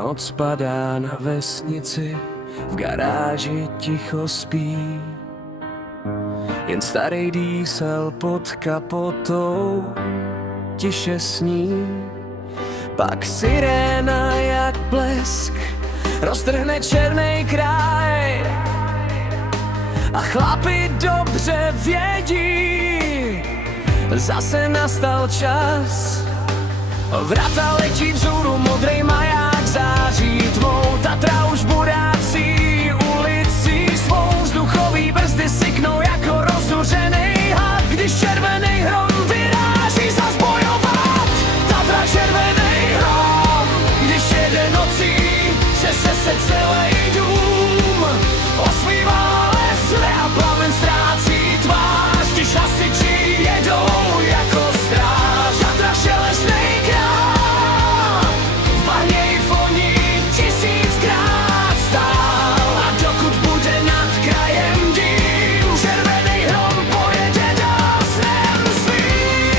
Noc padá na vesnici, v garáži ticho spí. Jen starý diesel pod kapotou tiše sní. Pak siréna jak blesk roztrhne černej kraj a chlapi dobře vědí, zase nastal čas. Vrata letí vzhůru, modrej maják září tmou. Tatra už burácí ulicí svou, vzduchový brzdy syknou jako rozuřený had. Když červený hrom vyráží zas bojovat, Tatra červený hrom. Když jede nocí, třese se celý dům, osmívá les a plamen ztrácí tvář. Když hasiči jedou jako stráž, Tatra šelestnej král, v bahně i voní tisíckrát stál. A dokud bude nad krajem dým, červený hrom pojede dál snem svým.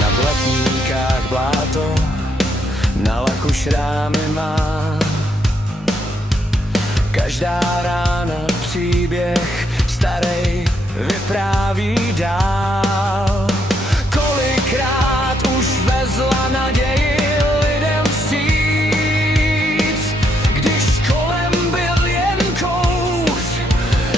Na blatníkách bláto, na laku šrámy má. Každá rána příběh starej vypráví dál. Kolikrát už vezla naději lidem vstříc, když kolem byl jen kouř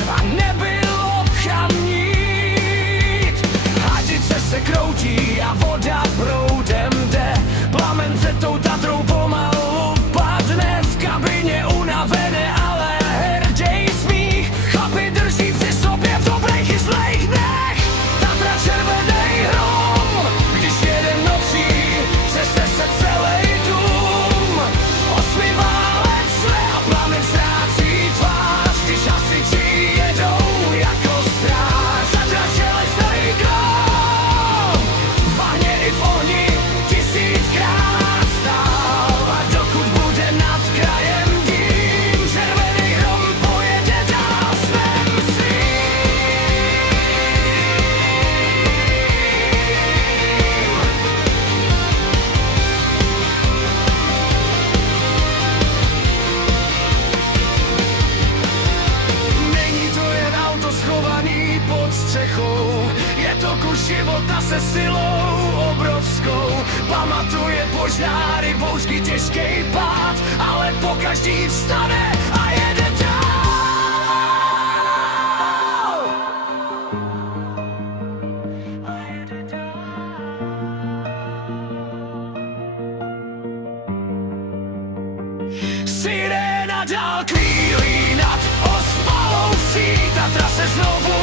a nebylo kam jít. Hadice se kroutí a voda proudem jde, plamen se tou Tatrou pomalu padne. V kabině unavené, ale hrdej smích, chlapi drží při sobě v dobrých i zlejch dnech. Tatra červenej hrom, když jede nocí, třese se celý dům, osmívá les a plamen ztrácí tvář. Když hasiči jedou jako stráž, Tatra šelestnej král, v bahně i v ohni tisíckrát stál. A dokud bude nad krajem dým, červený hrom pojede dál snem svým. Není to jen auto schovaný pod střechou, je to kus života se silou obrovskou. Pamatuje požáry, bouřky, těžký pád, ale pokaždý vstane a jede dál. Siréna dál kvílí nad ospalou vsí, Tatra se znovu